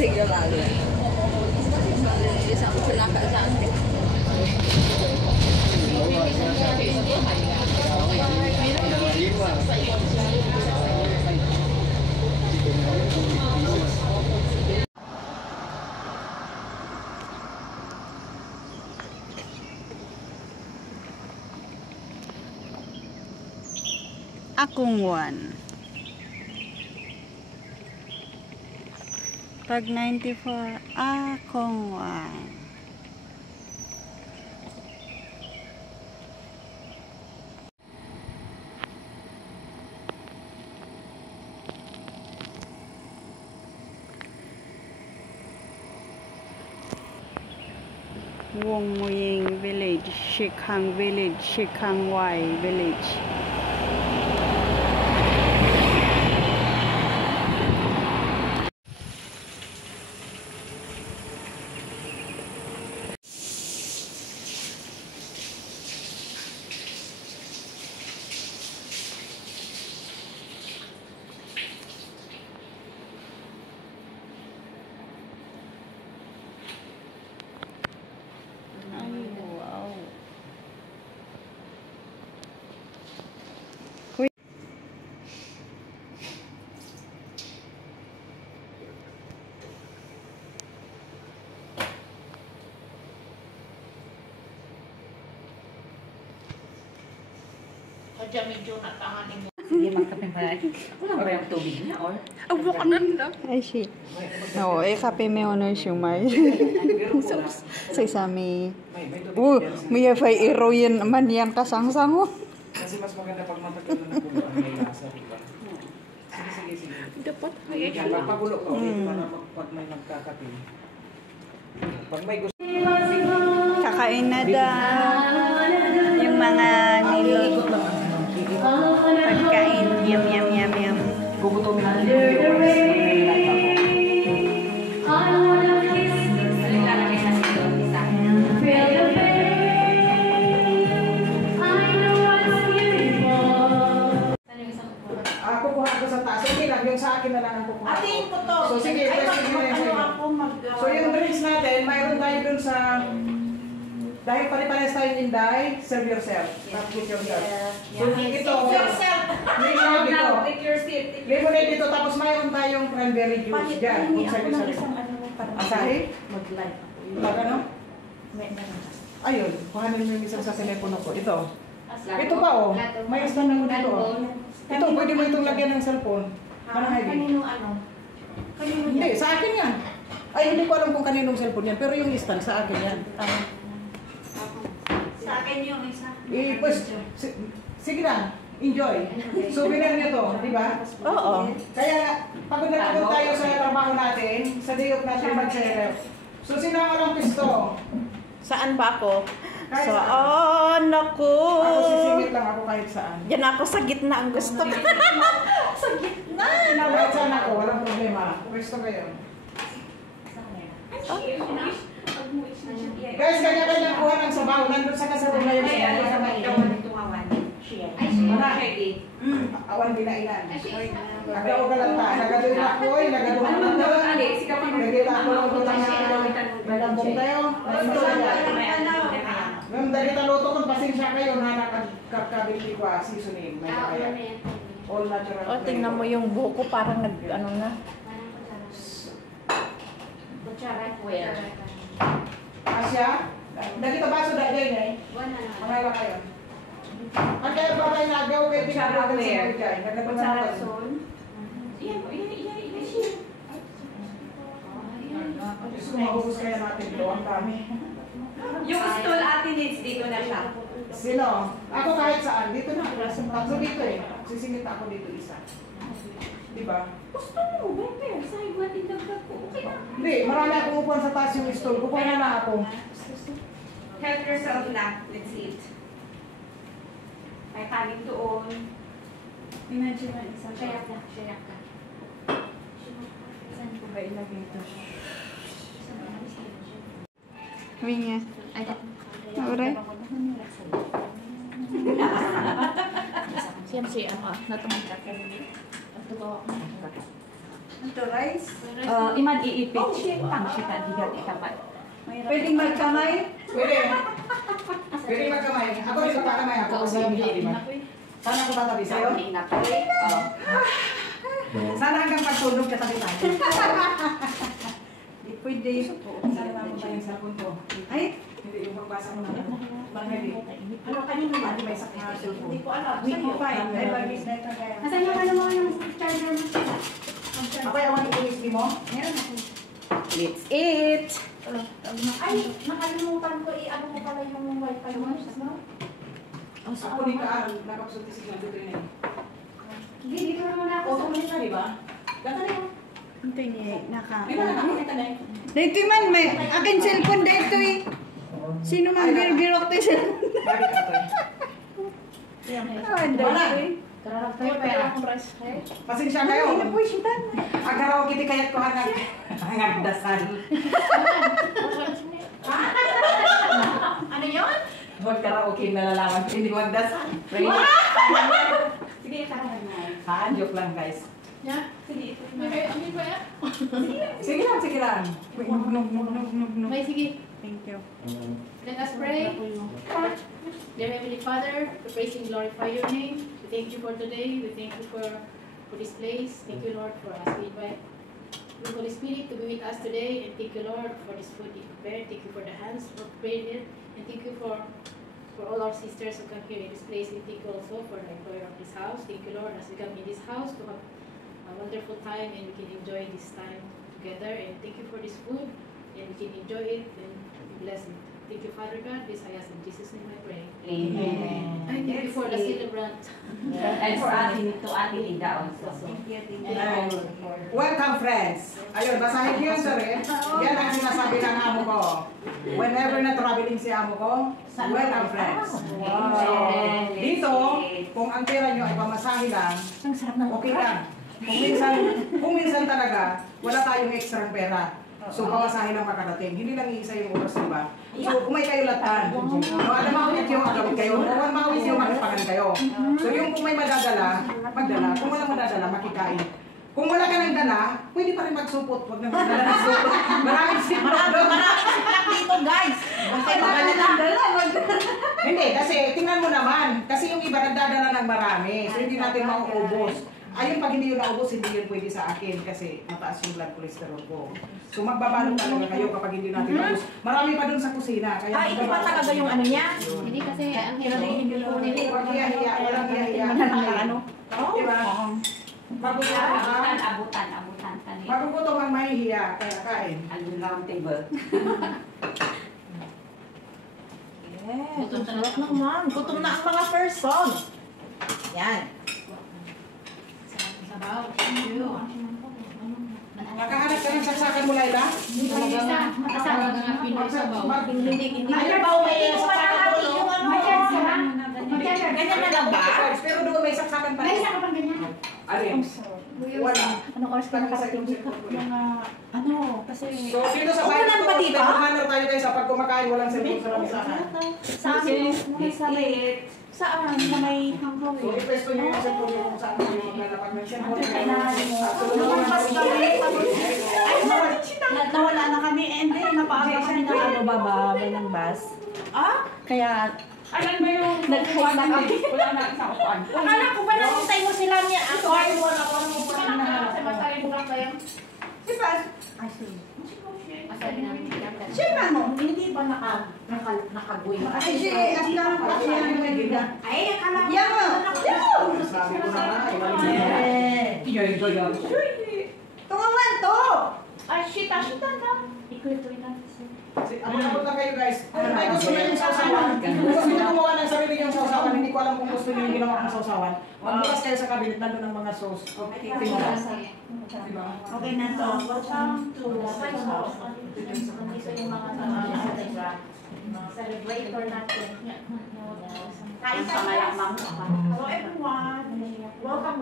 Tinggal lagi. Bisa aku celaka cantik. Akong one. Pag 94, akong one. Wong Muying Village, Shikhang Village, Shikhang Wai Village. Diyan medyo natanganin mo. Sige, magkape pa rin. Wala ba yung tubig niya, or? Abo ka na lang. Ay, shit. Oo, kape may honor siyumay. Sa may... may fay iro yan naman yan kasangsang mo. Kasi mas maganda pag matagal na napulo ang may lasa, diba? Sige. Dapat may action. Magpagulo ka ulit para pag may nagkakape. Pag may gusto... Kakain na yung mga nilog. Pagkain, yum. Gugutomin natin yung viewers. Kukuha ko sa taas. Okay lang, yung sa akin na lang ang kukuha ko. Ating po to. So sige, so yung drinks natin, mayroon tayo dun sa... Dahil pare-pares tayong Inday, serve yourself. Not with yourself. So ito, Take your seat. lemonade dito, tapos mayroon tayong cranberry juice dyan. Kung sa'yo. Asahi? Mag-live. Pag ano? Ayun, kuhanin mo yung isang sa telepono ko. Ito. Ito pa oh. May stand na mo dito oh. Ito, pwede mo itong lagyan ng cellphone. Parang heavy. Kanino ano? Hindi, sa akin yan. Ay, hindi ko alam kung kaninong cellphone yan. Pero yung stand, sa akin yan. Sa akin yung isa. Pues, sige na. Enjoy. Souvenir nyo to, di ba? Oo. Kaya, pagod na pagod tayo sa trabaho natin, sa day off natin mag-share. So, sino ang alam pisto? Saan ba ako? Saan ako? Ako sisingit lang ako kahit saan. Yan ako sa gitna ang gusto ko. Sa gitna! Kahit saan ako, walang problema. Pwesto kayo. Guys, kanya-kanya kuha ng sabaw. Nandun sa kasabong na yung sabaw. Awan binainan. Nagdaw ka lang ta. Nagadoy na ako eh. Nagadoy na ako. Nagdita ako lang ito ng nagambong tayo. Ngam dali taluto kung pasensya kayo na nakakabili ko seasoning. May kaya. All natural. O, tingnan mo yung buko parang nag-ano na. Asya? Dagito baso dahil eh. Mangala kayo. Ang kaya ba kayo nagaw kayo pinagawa sa mga dyan? Nagkatunan ko. Gusto maubos kaya natin ito. Ang dami. Yung stool atin needs dito na siya. Sino? Ako kahit saan. Dito na. Tatlo dito eh. Sisingit ako dito isa. Diba? Gusto mo, better. Sa iba tinagdag ko. Okay na. Hindi. Marami akong upuan sa taas yung stool. Kukuha na ako. Help yourself na. Let's eat. May kanin doon. Imagine mo isang shayak ka. Saan ko ba ilagay ito? Sabi niya. Alright. Siyempre, natungkol ka. Ito, rice. Iman iipit. Pang sita digat itapat. Pwedeng magkamay? Pwede. Pwede magkamay. Ako rin magkakamay ako kasi hindi, di ba? Sana ako tatabi sa'yo. Sana hanggang pagtulog katabi tayo. Di pwede. Sana naman tayo sa punto. Ay! Hindi, yung pagbasa mo na. Manghali. Ano kanino ba? May sakit na cellphone. Hindi ko alam. Week 5. Ay, bagis na ito kaya. Nasaan yung ano mo yung charger mo? Ako yung mga USB mo? Meron ako. Let's eat! Ay, nakalimutan ko i-ano mo pala yung wifi mo. Ako ni Kaan, nakapsulti si Gladys rin eh. Hindi, dito naman ako. Automatic na, di ba? Gata na yun. Ito niya, naka... Di ba nakakita na yun? Dito man, may akin cellphone dito eh. Sino man girok tayo cellphone? Bakit ako eh? Ah, Wala. Kararap tayo pera. Pasensya kayo. Ay, napuisitan. Agaraw kiti kayat ko hanggang dasal. Ano yun? Huwag karaoke na lalaman ko, hindi magdasal. Sige, karahan mo. Ha, joke lang guys. Yeah? Sige, ito. May amin ba yan? Sige lang, sige lang. May sige. Thank you. Let us pray. Dear Heavenly Father, we praise and glorify your name. We thank you for today. We thank you for this place. Thank you, Lord, for us. We invite the Holy Spirit to be with us today. And thank you, Lord, for this food you prepared. Thank you for the hands for preparing it. And thank you for all our sisters who come here in this place. And thank you also for the employer of this house. Thank you, Lord, as we come in this house to have a wonderful time and we can enjoy this time together. And thank you for this food. And we can enjoy it and bless it. Thank you, Father God. This I ask in Jesus' name I pray. Amen. Thank you for the celebrant. And for adding to adding Ida also. Welcome friends. Ayun, basahin niyo yun, sir eh. Yan ang sinasabi ng amo ko. Whenever na traveling si amo ko, welcome friends. So, dito, kung ang pera nyo ay pamasahe lang, okay lang. Kung minsan talaga, wala tayong extra pera. So, pamasahe lang makarating. Hindi lang iisa yung oras, di ba? So, kung may kayulatan, no, alam mawit yung agawit kayo, kung mawit yung makipagan kayo. So, yung kung may madadala, magdala. Kung walang madadala, makikain. Kung wala ka ng dala, pwede pa rin magsupot. Huwag nang magdala ng supot. Maraming sipot doon. Dito, guys. Hindi, kasi tingnan mo naman. Kasi yung iba nagdadala ng marami. So, hindi natin mauubos. Ayun, pag hindi yun naubos, hindi yun pwede sa akin kasi mataas yung blood cholesterol ko. So magbabalot talaga kayo kapag hindi natin naubos. Marami pa dun sa kusina. Kaya Ito pa talaga yung ano niya? Hindi kasi ang Huwag hiya-hiya, walang hiya-hiya. Diba? Abutan tani. Magugutom ang mahihiya, kaya kain. Ang round table. Gutom na naman. Gutom na ang mga person. Yan. Sabaw. Nakahanap ka ng saksakan mo, Laila? Kasama nga pinasabaw. Hindi Sabaw may saksakan yung ano. Ganyan na lang ba? Pero doon may saksakan pa. May saksakan pang ganyan. Alin? Wala. Anong oras ka nakarating dito? Ano, kasi... So, dito sa bahay Umulan ko, pa dito? nagmamanar tayo guys pag kumakain, walang cellphone sa lamesa. Sa amin, saan? Na may hanggaw So, ipesto nyo yung cellphone nyo kung saan kayo maglalapag ng cellphone. Nawala na kami, hindi, napaaga kami ng ano, bababa ng bus. Kaya, Alam mo yung nag-hold na kami. wala na isang upuan. Akala ko ba nakintay mo sila niya? Ako, ay, Wala ko anong upuan na nahanap. siya na mo, hindi ba nakaguy? Ay, siya, as lang pa siya ang may ganda. Ay, akala ko. Yan mo! Sabi ko na nga, ibalik niya. Enjoy yun. Tungawan to! Ay, shit na. Ikulit na. Abot lang kayo guys. Kung may gusto nyo yung sausawan, kung gusto nyo gumawa ng sarili yung sausawan, hindi ko alam kung gusto nyo yung ginawa ng sausawan. Magbukas kayo sa cabinet, nandun ang mga sauce. Tingnan. Diba? Okay na to. Welcome to my house. Ito yung mga celebrator natin. Kain ka na. Hello everyone. Welcome.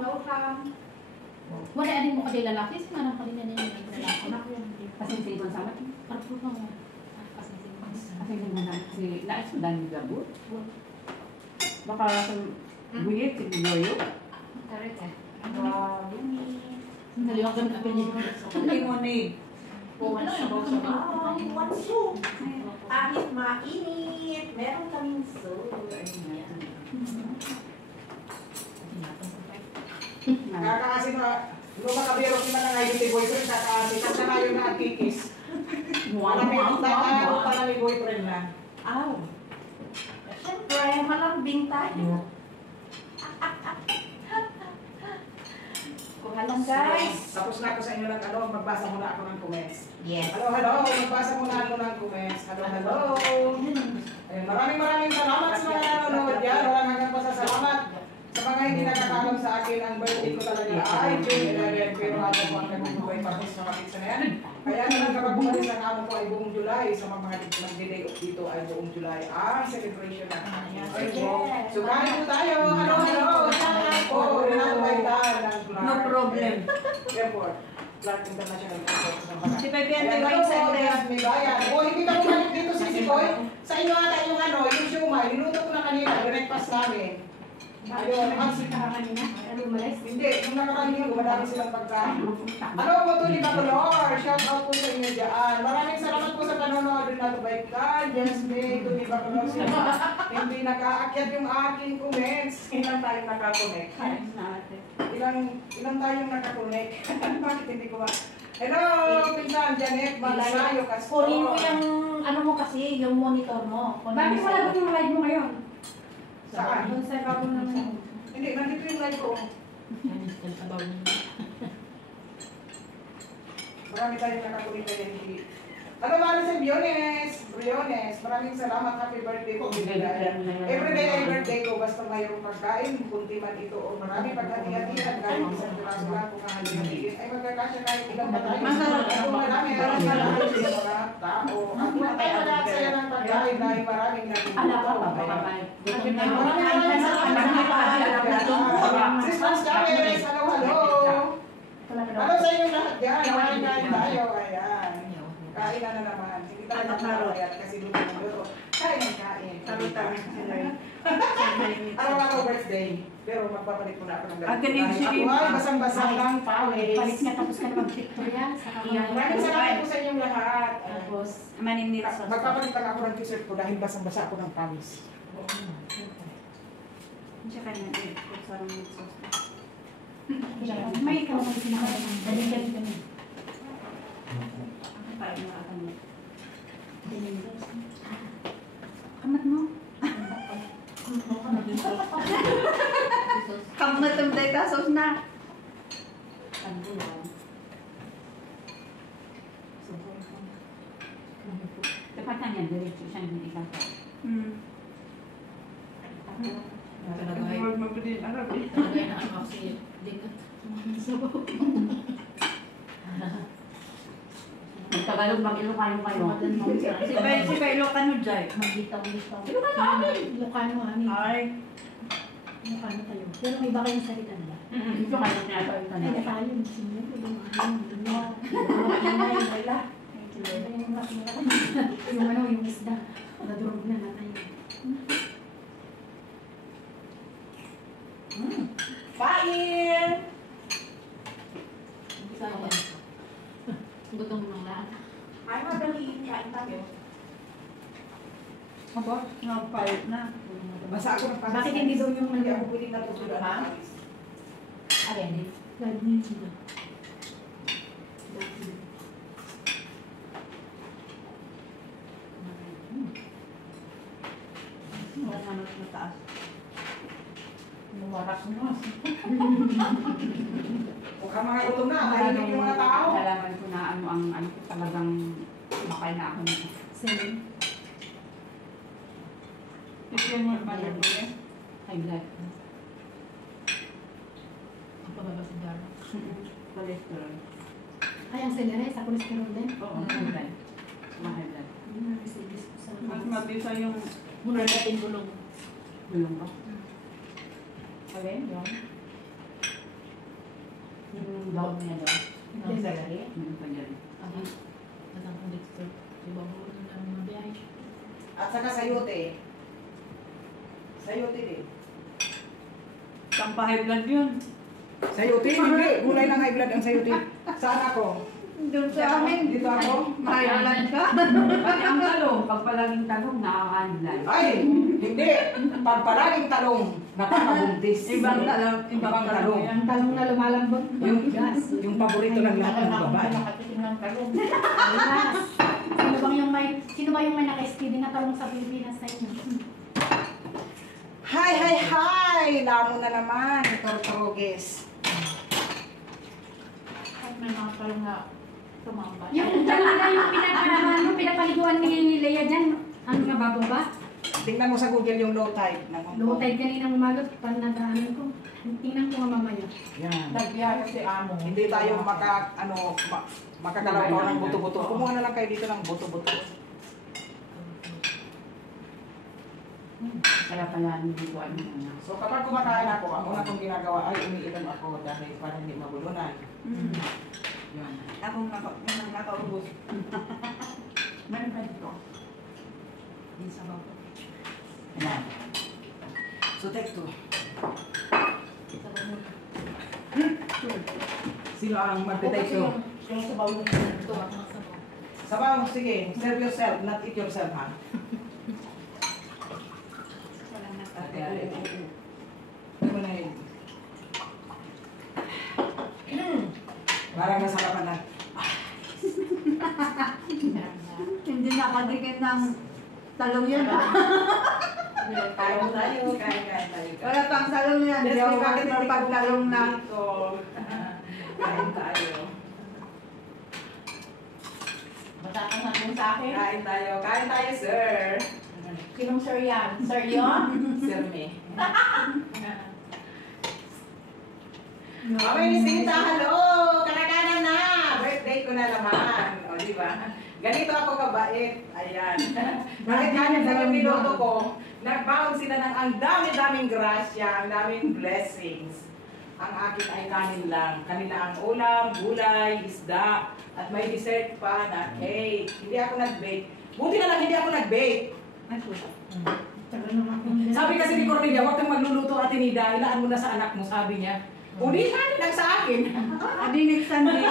Wala din mo kasi lalaki, sinarang ka din yan yung lalaki. Pasinsin sama. Parang po mo. Kasi naman si naisudan ni Gabot. Baka bulit si Noyo. Correct eh. Naliwagan na pinili ko. Lemonade. Wala na ba sa One soup. Kahit mainit, meron kaming soup. Ayan. Kakaasin na, nung makabiro sila ng ID boyfriend, kakaasin, kasi na yun na kikis. Tatawag pala ni boyfriend na. Aw. Siyempre, malambing tayo. Kuha lang guys. Tapos na ako sa inyo ng ano, magbasa muna ako ng comments. Yes. Hello, hello, magbasa muna ako ng comments. Hello, hello. Ayun, maraming salamat sa mga nanonood dyan. Walang hanggang pasasalamat. Sa mga hindi nakakalam sa akin, ang birthday ko talaga ay June 11, pero ako po ang nagbubuhay tapos sa kapitsa na yan. Kaya naman kapag bumalis ang amo ko ay buong July, sa mga nag-day off dito ay buong July, ang celebration ng aking birthday. So kain po tayo, hello, hello, shout out po, Renato Baitan ng Clark. No problem. Airport. Clark International Airport. Si Pepe ang Ayan, nagawin sa hello, area. may bayan. O, hindi ka bumalik dito si Sikoy. Sa inyo ata yung ano, yung siumay, niluto ko na kanina, direct-pass namin. Ayun, Ano malis? hindi, nung nakaraan linggo, madami silang pagkain. Ano po ito ni Bacolor? Shout out po sa inyo dyan. Maraming salamat po sa panonood rin nato by Carl, Jasmine, ito ni Bacolor. Hindi nag-aakyat yung aking comments. Ilang tayong nakakonect? Ilang tayong nakakonect? Bakit hindi ko ba? Hello, pinsan, Janet, Magsayo, Castro. Kunin mo yung ano mo kasi, yung monitor mo. Bakit wala ba yung live mo ngayon? Saan? Doon sa bago naman. Hindi, nandito yung live ko. Marami tayong nakakulit kaya hindi. Ano ba sa Briones, maraming salamat, happy birthday po. Everyday ay birthday ko, basta mayroong pagkain, kunti man ito o marami paghati-hatihan, kahit isang piraso lang kung hahalimatigin, ay magkakasya kahit ilang pa tayo. Kung marami sa mga tao, at huwag tayo mag-aksaya ng pagkain dahil maraming natututo. Maraming salamat. Sisters Chavez, hello, hello. Hello sa inyo lahat dyan, kain tayo, ayan. Kain na naman. Hindi tayo nagkaroon kasi luto ng luto. Kain ang kain. Araw-araw birthday. Pero magpapalik ko na ako ng gabi. Ako ay basang-basa ng pawis. Palit nga tapos ka na mag-pictorial. Maraming salamat po sa inyong lahat. Tapos, Maninit Magpapalit lang ako ng t-shirt ko dahil basang-basa ako ng pawis. Tsaka na sarang meat sauce. may ikaw kasi sinakala ng dali-dali kami. Paano na ako mo? Kamat mo? Kamat ang day kasos na. Dapat na yan, diretso siyang hindi kasi. Huwag magpudin Arab eh. Talaga na ako kasi dingat. Magtagalog mag-Ilocano kayo. Si Pailo ka no, Jai. Magbitaw-bitaw. Ilocano amin! Ilocano amin. Ay. Ilocano tayo. Pero may iba kayong salita nila. Ito kayo niya ito ito Ay, na. tayo. Sino? Yung ano, yung isda. Nadurog na natin. Kain! Gutom ng lahat. Ay, madali. Kain tayo. Aba, Nagpalit na. basa ako ng pawis. Bakit hindi daw yung Hindi ako pwedeng natutulan ng pawis. Alin? Lagi niya sila. Manot na taas. Warak mo. Huwag ka mga gutom na, tahimik yung mga tao. Nalaman ko na ano ko talagang makay na ako nito. Same. Ito yung mga banat mo eh. High blood. Ang pababa si Dara. Cholesterol. Ay, ang selere sa cholesterol din. Oo, high blood. High blood. Hindi na receive ko sa... Mas mabisa yung Muna natin gulong. Gulong ko. Alin, yun. Yung dog niya daw. Yung salary? Yung pagyan. Abi, natang kong dito. Diba mo na mga biyahe. At saka sayote. Sayote din. pang high blood yun. Sayuti? Hindi. Gulay ng high blood ang sayuti. Saan ako? Doon sa amin. Dito ako? Mahayalan ka. Pati ang talong, pag palaging talong, nakakaanlan. Ay! Hindi! Pag palaging talong, nakakabuntis. Ibang talong. Ibang talong. Ang talong na lumalambot. Yung paborito ng lahat ng babae. Nakatiting ng talong. Sino ba yung may naka-steady na talong sa Pilipinas sa inyo? Hi! Lamo na naman, Tortugues. Ay, may mga talong na tumamba. Yung talong na yung pinapaliguan ni Leia dyan, ano na bababa? Tingnan mo sa Google yung low tide. Low tide kaninang umaga, panadaanan ko. Tingnan ko nga mamaya. Yan. Nagbiyahe si Amo. Hindi tayo makakalaw ng buto-buto. Kumuha na lang kayo dito ng buto-buto. Kaya pala hindi ko ano na. So kapag kumakain ako, ang una kong ginagawa ay umiinom ako dahil para hindi mabulunan. Yan. Ako nakaubos. Meron pa dito. Hindi sa bako. Yan. So take two. Sino ang mag-take two? Yung sabaw yung ito. Sabaw, sige. Serve yourself, not eat yourself, ha? Ano mo na yun? Parang nasa kapan na. Hindi nakadikit ng talong yan. Kain tayo, kain tayo. Wala pang talong yan. Hindi ako makapagtalong na. Kain tayo. Matatang natin sa akin. Kain tayo, sir. Sinong sir yan? Sir yun? Sir me. Mamay ni Sinta, hello! Kanakanan na! Birthday ko na naman. O, di ba? Ganito ako kabait. Ayan. Bakit kanin sa yung niloto ko, nagbaon sila ng ang dami-daming grasya, ang daming blessings. Ang akin ay kanin lang. Kanila ang ulam, gulay, isda, at may dessert pa na cake. Hindi ako nag-bake. Buti na lang hindi ako nag-bake. Sabi kasi ni Cornelia, huwag kang magluluto, Ate Nida, ilaan mo na sa anak mo, sabi niya. Uli, kanin lang sa akin. Adi next Sunday.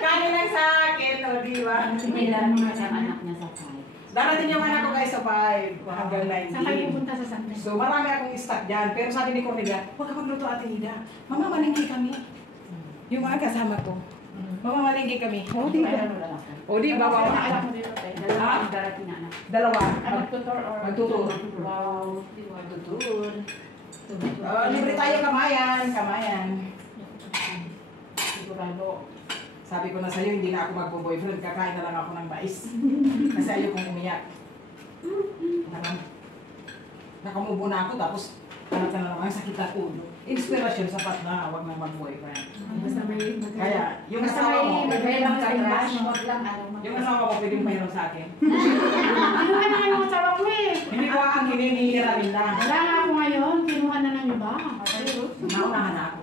Kanin lang sa akin, o diba? Kailan mga sa anak niya sa side. Darating yung anak ko guys sa 5 hanggang Saan kayo 19. pupunta sa Sunday? So marami akong stock dyan, pero sabi ni Cornelia, huwag ka magluto, Ate Nida. Mama, malingki kami. Yung mga kasama ko. Mama, malingki kami. O, di ba? O, di ba? Alam mo dito, te. Dalawa ang darating na anak. Dalawa. Magtutor or? Magtutur. Wow. Magtutur. Libre tayo kamayan. Sigurado. Sabi ko na sa'yo, hindi na ako magpo-boyfriend, kakain na lang ako ng mais. Kasi ayaw kong umiyak. Nakamubo na ako, tapos hanap na naman, sakit na ulo. Inspirasyon, sapat na, huwag nang mag-boyfriend. Basta may Kaya, yung basta asawa mo, may magandang crush, huwag lang ano. yung asawa mo, pwedeng mayroon sa akin. Ano ka na yung asawa ko eh? Hindi ko ang hininihira nila. Wala nga ako ngayon, kinuha na ng iba. Naunahan na ako.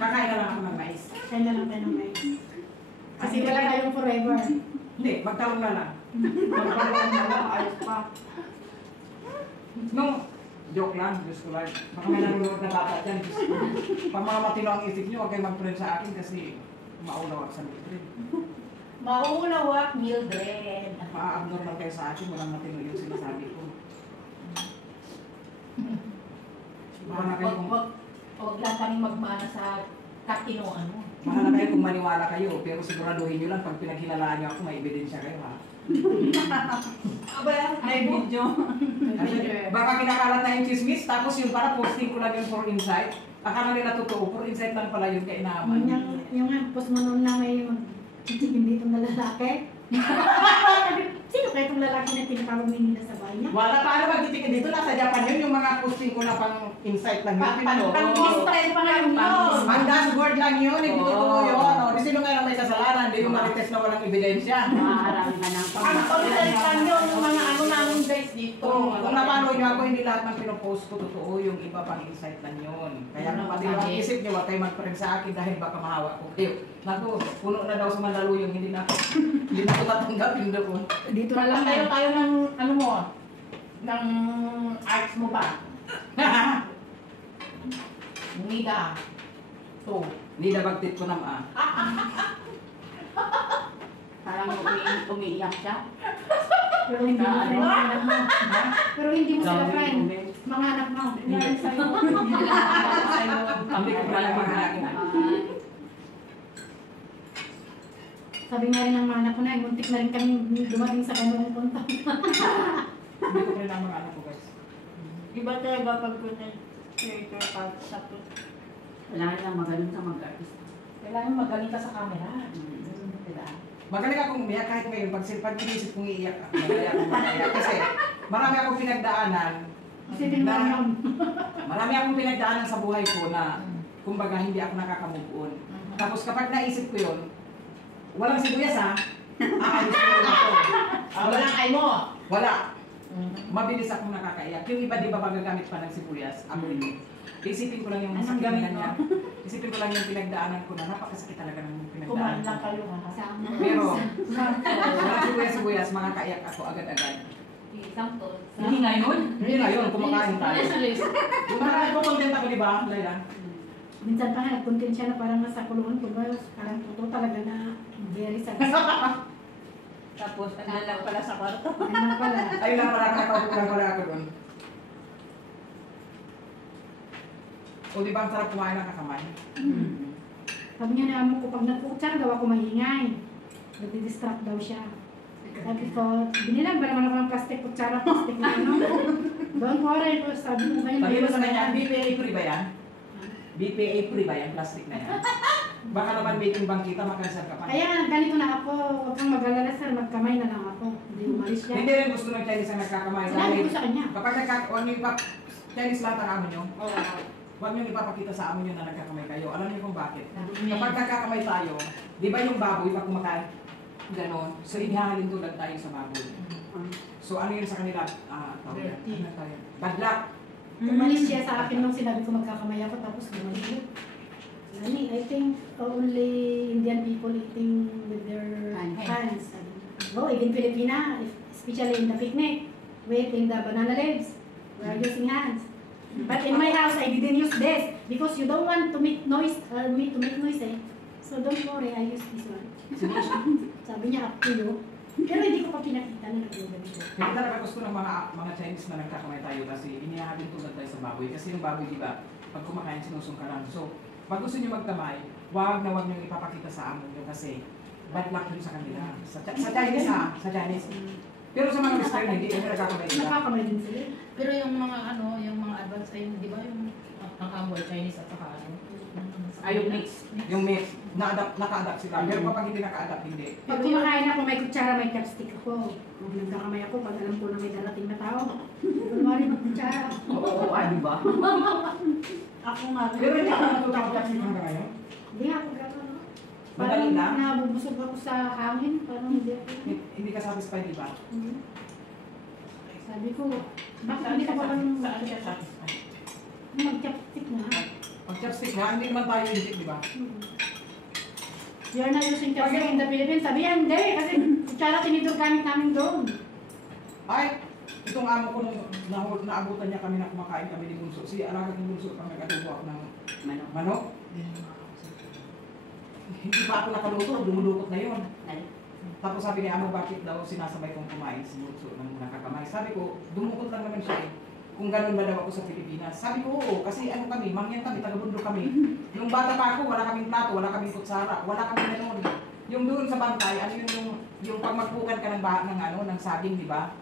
Kakain na lang ako ng mais. Kaya na lang tayo ng mais. Kasi wala tayong forever. Hindi, magtalong na lang. Ayos pa. Nung, joke lang, Diyos ko lang. Baka may nanonood na bata dyan. Diyos ko. Pag mga matino ang isip nyo, huwag kayo mag-friend sa akin kasi maulaw ako sa Mildred. Maulawak, Mildred. Ma-abnormal kayo sa akin, walang matino yung sinasabi ko. Baka na kayo kung... Huwag lang kami magmana sa katinoan mo. Bahala kayo kung maniwala kayo, pero siguraduhin nyo lang pag pinaghinalaan nyo ako, may ebidensya kayo ha. May video. Kasi baka kinakalat na yung chismis, tapos yung para posting ko lang yung for insight. Akala nila totoo, for insight lang pala yun kaya inaaman. Yung nga, post mo noon na may chichikin dito na lalaki. Sino kaya itong lalaki na tinakarumi nila sa bahay niya? Wala paano magtitingin dito, nasa Japan yun, yung mga posting ko na pang insight lang yun. Pang-distract pa nga yun. Ang dashboard lang yun, hindi totoo yun. O, di sino ngayon may kasalanan, hindi yung marites na walang ebidensya. Maharami ka ng Ang content lang yun, yung mga ano namin guys dito. Kung napanood nyo ako, hindi lahat ng pinopost ko totoo, yung iba pang insight lang yun. Kaya kung pati ang isip nyo, wag kayo mag-friend sa akin dahil baka mahawa ko kayo. Naku, puno na daw sa Mandaluyong, hindi na ako tatanggapin doon. Dito na lang tayo ng ano mo, ng arts mo ba? Nida. To. Nida bagtit ko nam Parang umiiyak siya. Pero hindi mo friend mga anak mo. Pero hindi mo sila friend. Mga anak mo. Yan sa'yo. Kami ko pala mga anak ko. Sabi nga rin ng mga anak ko na, muntik na rin kami dumating sa kanyang punta. Hindi ko rin ang mga anak ko guys. Iba talaga pag creator pag tapos. Kailangan lang magaling ka mag-artist. Kailangan magaling ka sa camera. Diba? Magaling akong umiyak kahit ngayon pag inisip kong iiyak ako. Magaling akong umiyak kasi marami akong pinagdaanan. Isipin mo lang. Marami akong pinagdaanan sa buhay ko na kumbaga hindi ako nakaka-move on. Tapos kapag naisip ko yun, walang sibuyas ha, aayos ko yun ako. Walang ay mo. Wala. Mabilis akong nakakaiyak. Yung iba di ba magagamit pa ng sibuyas, ako rin. Isipin ko lang yung Anong gamit mo? niya. Isipin ko lang yung pinagdaanan ko na napakasakit talaga ng pinagdaanan Kumain ko. lang kayo ha. Kasama. Pero, walang sibuyas, mga kaiyak ako agad-agad. Hindi ngayon. Hindi na yun, kumakain tayo. Yung marami ko content ako, di ba, Laila? Minsan pa nga, nag-content siya na parang nasa kulungan ko ba, parang totoo talaga na very sad. Tapos ano lang pala sa kwarto. Ano na pala. Ayun lang pala, nakakaupo pala ako doon. O di ba ang sarap kumain ng kakamay? Sabi niya na amo ko, pag nagkutsara daw ako maingay. Nagdi-distract daw siya. Sabi ko, binilang ba naman ako ng plastic kutsara, plastic na ano? Don't worry, sabi mo ngayon. Sabi mo sa kanya, BPA free ba yan? BPA free ba yan? Plastic na yan? Baka naman may timbang kita, makansar ka pa. Kaya ganito na ako, huwag kang mag-alala sir, magkamay na lang ako. Hindi umalis siya. Hindi rin gusto ng Chinese ang nagkakamay. Sinabi ko sa kanya. Kapag huwag niyo Chinese lahat ang amo nyo, huwag niyo ipapakita sa amo nyo na nagkakamay kayo. Alam niyo kung bakit? Kapag nagkakamay tayo, di ba yung baboy pag kumakain? Ganon. So, inihahalin tulad tayo sa baboy. So, ano yun sa kanila? Bad luck. Umalis siya sa akin nung sinabi ko magkakamay ako, tapos bumalik. Nani, I think only Indian people eating with their hands. Oh, even Filipina, especially in the picnic, we eat in the banana leaves. We are using hands. But in my house, I didn't use this because you don't want to make noise, me to make noise eh. So don't worry, I use this one. Sabi niya, up to you. Pero hindi ko pa pinakita na nag-ugan ko. Hindi talaga gusto ng mga Chinese na nagkakamay tayo kasi inihahalin tulad tayo sa baboy. Kasi yung baboy, di ba, pag kumakain, sinusungkaran. So, pag gusto nyo magkamay, wag na wag nyo ipapakita sa amo nyo kasi bad luck yun sa kanila. Sa Chinese ha, sa Chinese. Pero sa mga Western, hindi nagkakamay nila. Nakakamay din sila. Pero yung mga yung mga advanced ay di ba yung ang amo ay Chinese at saka ano? Ay, yung mix. Yung mix, naka-adapt sila. Pero kapag hindi naka-adapt, hindi. Pag kumakain ako, may kutsara, may chopstick ako. Kung nagkakamay ako, pag alam ko na may darating na tao, kunwari mag-kutsara. Oo, ano ba? Ako nga. Pero hindi ako natutakot sa hanggang ngayon. Hindi ako gano'n. Madali Parang lang? nabubusog ako sa hangin, parang hindi ako. Hindi ka satisfied, di ba? Sabi ko, bakit hindi ka pa lang Saan siya satisfied? mag-chopstick na? Pag chopstick nga, hindi naman tayo hindi, di ba? We are not using chopstick in the Philippines. Sabi yan, hindi. Kasi kutsara tinidor gamit namin doon. Ay, itong amo ko nung naabutan niya kami na kumakain kami ni Bunso. Si alaga ng Bunso, pag nag-adobo ako ng manok. Hindi pa ako nakaluto, dumulukot na yun. Tapos sabi ni amo, bakit daw sinasabay kong kumain si Bunso ng nakakamay. Sabi ko, dumukot lang naman siya eh. Kung ganun ba daw ako sa Pilipinas. Sabi ko, oo, kasi ano kami, mangyan kami, taga-bundo kami. Nung bata pa ako, wala kaming plato, wala kaming kutsara, wala kaming ganun. Yung doon sa bantay, ano yung pag magpukan ka ng saging, di ba?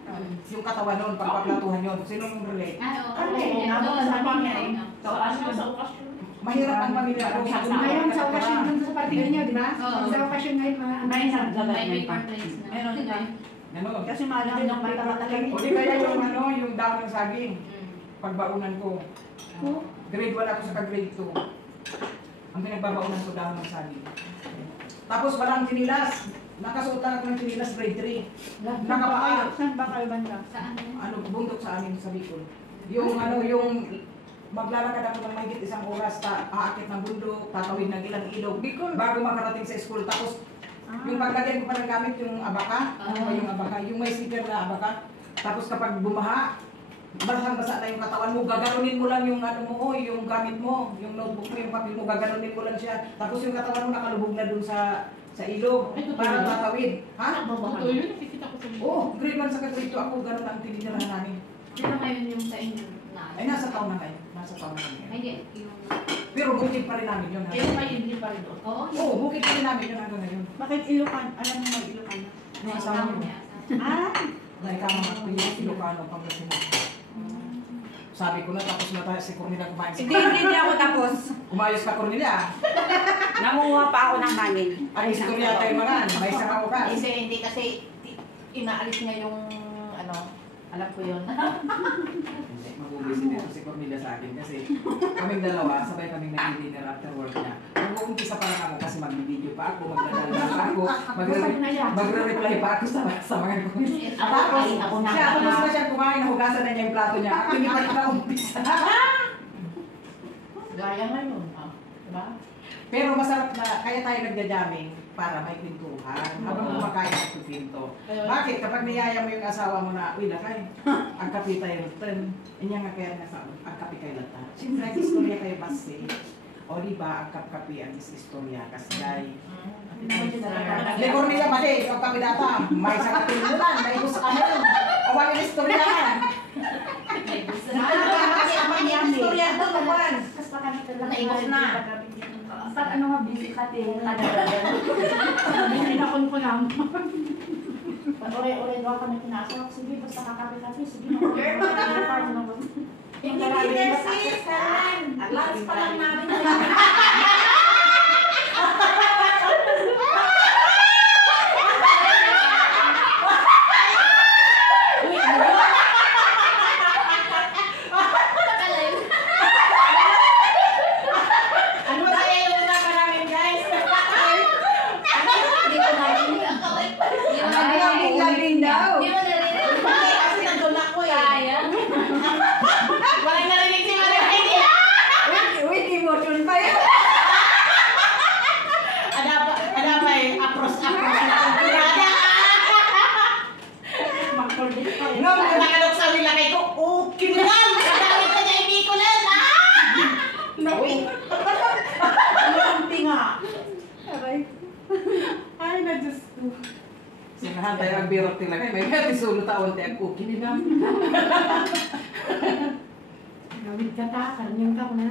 Yung katawan nun, pagpaplatuhan yun. Sinong relate? Ako sa amin yan. So, ano sa okasyon? Mahirap ang pamilya ko. Ngayon sa okasyon dun sa party niyo, di ba? Oo. Sa okasyon ngayon, May isang May paper plates na. Meron na. Ganon. Kasi mahal din ang bata-bata lang. O di kaya yung dahon ng saging, pagbaunan ko. Grade 1 ako sa grade 2. Ang pinagbabaunan ko dahon ng saging. Tapos walang chinilas. Nakasuot lang ako ng chinilas grade 3. Nakapaa. Saan ba kayo banda? Saan? Bundok sa amin sa Bicol. Yung maglalakad ako ng mahigit 1 oras, aakit ng bundok, tatawid ng ilang ilog, bago makarating sa school. Tapos, yung paglagyan ko pa ng gamit, yung abaka, yung may sticker na abaka. Tapos kapag bumaha, basang-basa na yung katawan mo, gaganunin mo lang yung ano mo, yung gamit mo, yung notebook mo, yung papel mo, gaganunin mo lang siya. Tapos yung katawan mo nakalubog na dun sa ilog, para tatawid. Ha? Totoo yun, nakikita ko sa mga. Oo, grade 1 sa grade 2 ako, ganun ang tinitirahan namin. Sino ngayon yung sa inyo? Ay, nasa taon na kayo. Nasa taon na kayo. Hindi, yung... Pero bukid pa rin namin yun. Ayun pa yun, hindi pa rin doon. Oo, Oo, bukid pa rin namin yun hanggang ngayon. Bakit Ilocan? Alam mo mag-Ilocan? May asawa mo. Ah, Dahil kama mga Ilocano, Pangasinan. Sabi ko na, tapos na tayo si Cornelia kumain sa hindi ako tapos. Umayos ka, Cornelia. Nangunguha pa ako ng hangin. Ang istorya tayo mga, may isang ako ka. Hindi kasi inaalis niya yung ano, alam ko yun. Hindi, mag-uwisin dito si Cornelia sa akin kasi kaming dalawa, sabay kaming nag-dinner after work niya. Mag-uumpisa pa lang ako kasi mag-video pa ako, magdadala pa ako, magre-reply pa ako sa mga comments. Tapos, siya, tapos na siya kumain, nahugasan na niya yung plato niya. Ako hindi pa rin naumpisa. Gaya ngayon, diba? Pero masarap na, kaya tayo nagja-jamming para may kwentuhan. Habang kumakain at kukwento. Bakit? Kapag niyaya mo yung asawa mo na, uy, lakay, ang kapi tayo lutan. Inya nga kaya nga sa ang kapi kayo lutan. Siyempre, ang istorya kayo basi. O diba, ang kapi ang istorya kasgay. Lekor nila mali, ang kapi data. May sa katulunan, may gusto ka nun. Awal yung istoryahan. Istorya ito, naman. Kasi pa kami talaga. Naikot na. Pag ano nga busy ka din, Pinakon ko lang. Ore-ore daw kami pinasok. Sige, basta kakapi-kapi. Sige, Hindi dinner sis, lunch pa lang namin. Ano kaya yung usapan namin, guys? Hindi ko narinig. laging daw. Hindi mo narinig. Hindi, kasi nandun ako eh. Walang narinig si Maria. Wait, emotion pa yun. Ada pa eh, apros-apros na kulturada. No, Nakalok sa nila kay ko, okay lang. Nakawit ka niya, hindi ko lang. Wait. Kunti nga. ay, na Diyos ko. Sinahan tayo ang birot nila kayo. May kati sulo taon tayo ang cookie nila. Gawin ka ta, karanyang ka na.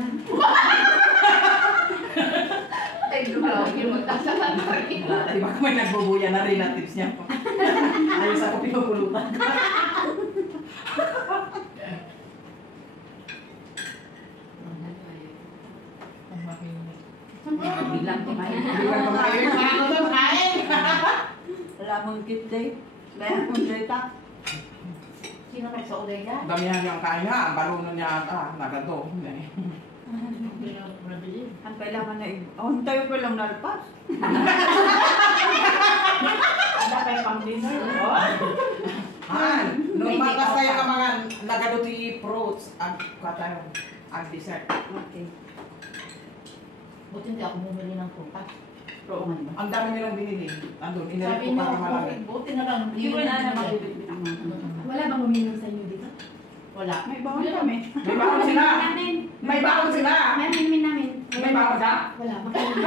Ay, lumawag yung magtasalan pa rin. Di ba kung may nagbubuya na rin ang tips niya po. Ayos ako pinupulutan. Biglang kumain. Biglang kumain. Ako to, kain. Lamon kit day. Lamon data. Sino kayo sa ulay niya? Damihan niya ang kain nga. Balunan niya ata. Nagado. Ang kailangan na ang tayo pa lang nalpas. Ada pa yung pang dinner. Han, nung makas tayo ka mga nagado ti fruits. Ang dessert. Okay. Buti hindi ako bumili ng prutas. Ang dami nilang binili. Andun, inalit Sabi ko niyo, para marami. buti na lang. Hindi ko na naman. Wala bang uminom sa inyo dito? Wala. May bawang kami. May baon sila! Namin. May baon sila! Namin. May baon ka? Wala, makainom.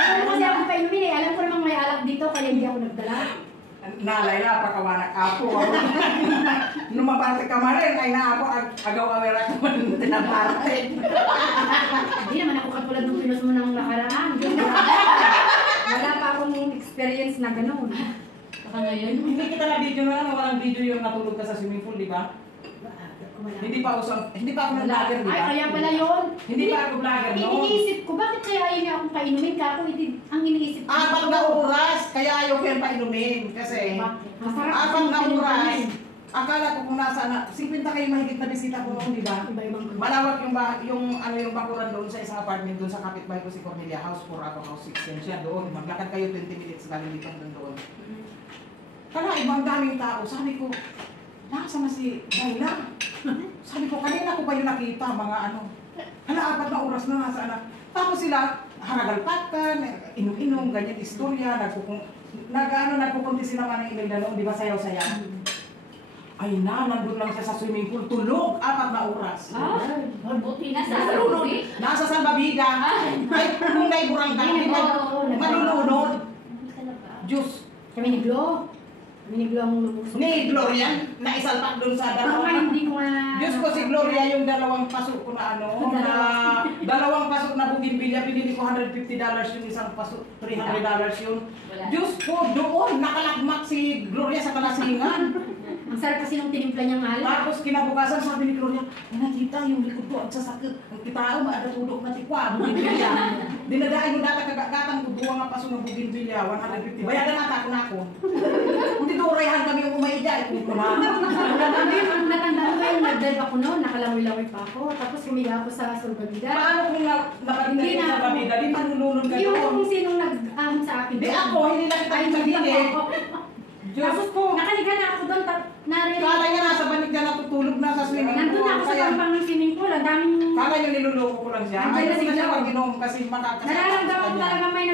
Alam ko kasi ako painumin eh. Alam ko namang may alak dito kaya hindi ako nagdala. Nalay na, pagkawanak ako. Nung maparte ka man rin, ay na ako, agaw-awera ko man tinaparte. Hindi naman ako katulad ng pinos mo ng nakaraan. Wala pa akong experience na gano'n. Saka ngayon, Hindi kita na video na lang, walang video yung natulog ka sa swimming pool, di ba? Hindi pa ako vlogger, di ba? Ay, kaya pala yun. Hindi pa ako vlogger, no? Iniisip ko, bakit kaya ayaw niya akong painumin ka ako? Ang iniisip ko. Apat na oras, kaya ayaw ko yan painumin. Kasi, Masarap apat na yung oras. painumin. Akala ko kung nasa na, 50 kayo mahigit na bisita ko noon, di ba? Iba-ibang Malawak yung bakuran doon sa isang apartment doon sa kapitbahay ko si Cornelia House 4 ako, House 6 yan siya doon. Maglakad kayo 20 minutes galing dito doon. Kaya ibang daming tao, sabi ko, nasa na si Dayla? Sabi ko, kanina ko kayo nakita, mga ano. Hala, apat na oras na nasa anak. Tapos sila, haragalpatan, inom-inom, ganyan istorya, nagpupunti sila man ng email na noon, di ba sayaw-saya? Ay na, nandun lang siya sa swimming pool. Tulog, 4 na oras. Buti na sa Nalulunod. Nasa salbabida. Ay, kung naiburang ka, malulunod. Diyos. Kami ni Glo. Kami ni Glo ang lubos. Ni Gloria, naisalpak dun sa Baka dalawa. hindi ko nga... Diyos ko si Gloria yung dalawang pasok ko na dalawang pasok na bougainvillea, pinili ko $150 yung isang pasok, $300 yun. Diyos ko, doon nakalagmak si Gloria sa kalasingan. Ang sarap kasi nung tinimpla niyang alak. Tapos kinabukasan sabi ni Gloria, nakita yung likod ko at sasakit. Ang kitao, maadatulog na tikwa, bougainvillea. Dinadain mo data kagagatang ko, duwa nga pasok ng bougainvillea, $150. Bayadan na ako. Hindi dorehan kami yung umaida, kung ko na. Natandaan ko yung nag-drive ako noon, nakalawi-lawi pa ako. Tapos humiga ako sa Solbabida. Paano kung napaligtan ka sa pamida, di manulunod ka Yung doon? kung sinong nag-ahon sa akin. Di ako, hindi lang kita sa gilid. Diyos ko. Nakaliga na ako doon, Kala niya nasa banig niya natutulog na sa swimming pool. nandun na ako sa Kaya, kampang ng swimming pool. Ang daming... kala niya niluloko ko lang siya. Nandiyan Ayaw na si na siya Glo. mag-inom kasi makakasama Nararamdaman ko niya. talaga may